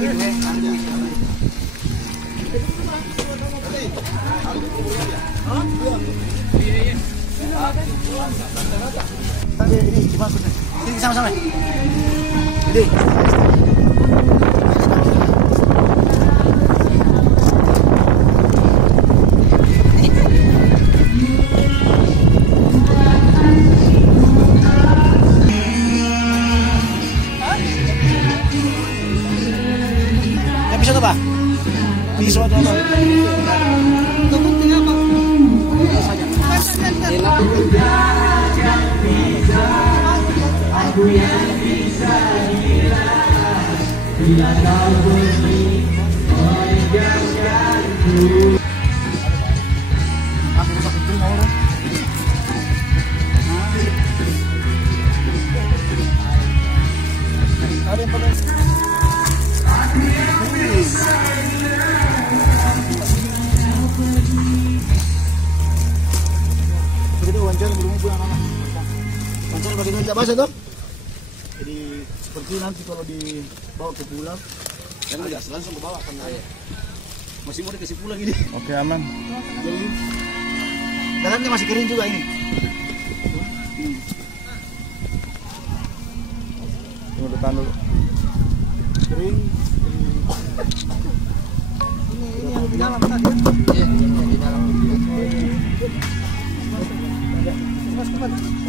Ini gimana? Ini sama-sama. Ini. Bisa tuh, Pak? Bisa tuh, Pak. Aku yang bisa hilang bila kau pergi meninggalkanku. Aku bisa kumpul mau dong. Ada yang pada. Begitu wawancara belum pulang anak. Wawancara bagaimana tidak bahasa dong? Jadi seperti nanti kalau dibawa ke pulau, kan nggak langsung ke bawah kan? Masih mau dikasih pulang ini. Oke, aman. Jadi dalamnya masih kering juga ini. Tunggu depan dulu. Kering. Ini yang di dalam tadi. Iya, di dalam. Mas kemana?